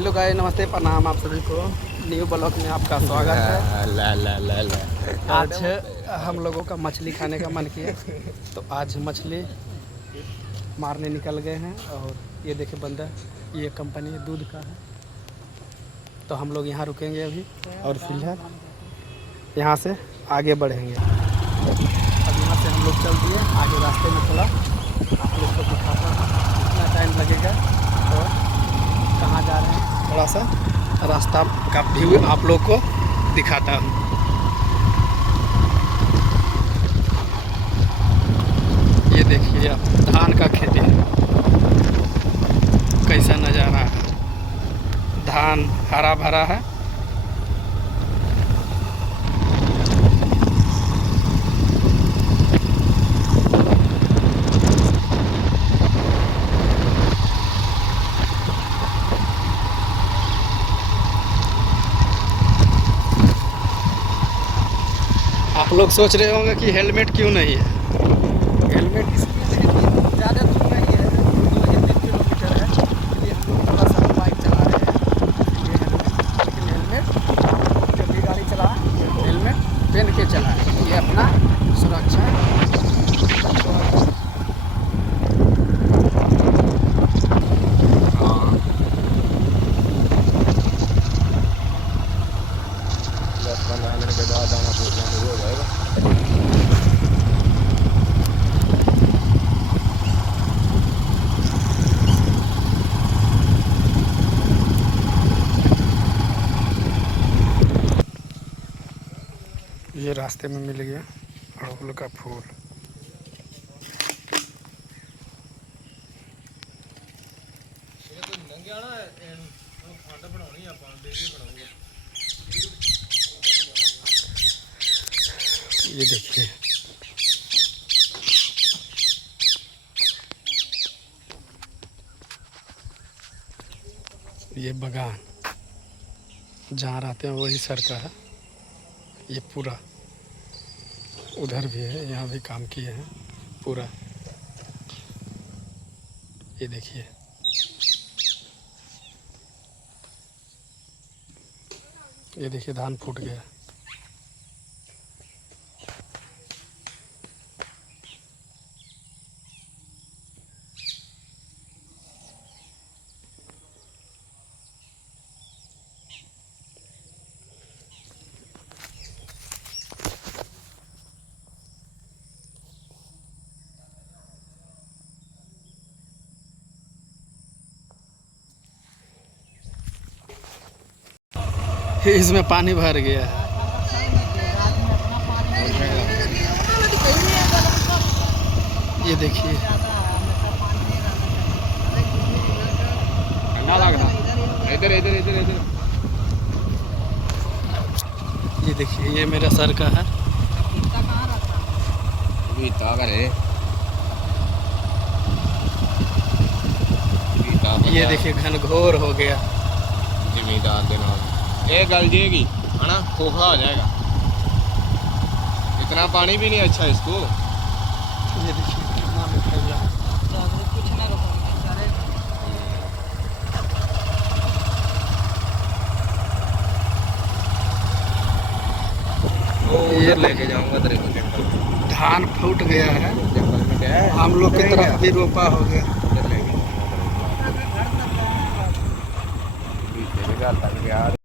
Hello guys, नमस्ते, प्रणाम आप सभी को। न्यू ब्लॉग में आपका स्वागत है। आज हम लोगों का मछली खाने का मन किया तो आज मछली मारने निकल गए हैं। और ये देखिए बंदा, ये कंपनी दूध का है तो हम लोग यहाँ रुकेंगे अभी और फिलहाल यहाँ से आगे बढ़ेंगे। अब यहाँ से हम लोग चल दिए आगे, रास्ते में थोड़ा आप लोग को दिखाता हूँ कितना टाइम लगेगा और कहाँ जा रहे हैं। थोड़ा सा रास्ता का व्यू आप लोग को दिखाता हूँ। ये देखिए आप, धान का खेती है, कैसा नज़ारा है। धान हरा भरा है। आप लोग सोच रहे होंगे कि हेलमेट क्यों नहीं है। हेलमेट इसलिए नहीं, ज़्यादा दूर नहीं है, 2 ही 3 किलोमीटर है, इसलिए हम लोग थोड़ा सा बाइक चला रहे हैं। लेकिन हेलमेट जब भी गाड़ी चलाए हेलमेट पहन के चलाए, ये अपना सुरक्षा है। ये रास्ते में मिल गया अड़हुल का फूल। ये देखिए, ये बगान जहाँ रहते हैं वही सर का है। ये पूरा उधर भी है, यहाँ भी काम किए हैं पूरा। ये देखिए, ये देखिए धान फूट गया। इसमें पानी भर गया है। ये देखिए, इधर इधर इधर इधर। ये देखिए, ये मेरा सर का है। ये देखिए घनघोर हो गया। जिम्मेदार के नाम ये गल जाएगी है ना, खोखला हो जाएगा। इतना पानी भी नहीं अच्छा इसको। ये देखिए कितना मिठाई है। ये लेके जाऊंगा तेरे को जंगल। धान फूट गया है, जंगल में क्या है, हम लोग की तरफ भी रोपा हो गया। लेके जाऊंगा तेरे को।